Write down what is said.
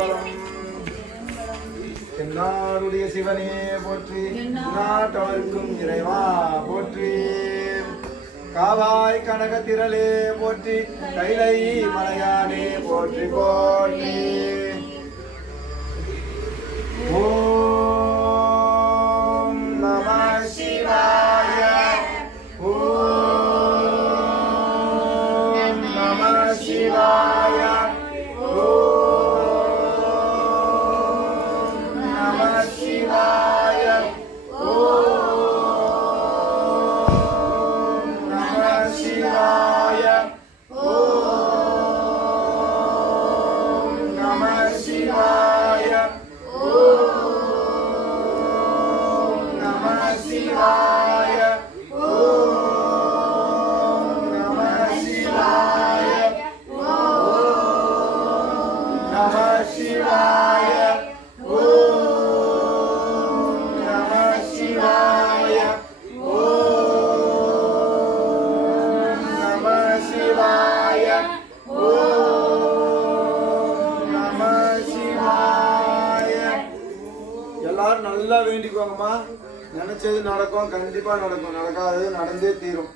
திருச்சிற்றம்பலம். என்னாருடைய சிவனே போற்றி, நாட்டவர்க்கும் இறைவா போற்றி. காவாய் கனக திரளே போற்றி, கைலை மலையானே போற்றி போற்றி. ஓம் நம சிவாய. ஓம் நம சிவாய. ஓம் நம சிவாய. ஓம் நம சிவாய. ஓம் நம சிவாய. ஓம் நம சிவாய. ஓம் நம சிவாய. ஓம் நம சிவாய. ஓம் நம சிவாய. ஓம் நம சிவாய. ஓம் நம சிவாய. எல்லாரும் நல்லா வேண்டிக்குவாங்கம்மா. நினைச்சது நடக்கும், கண்டிப்பா நடக்கும், நடக்காதது நடந்தே தீரும்.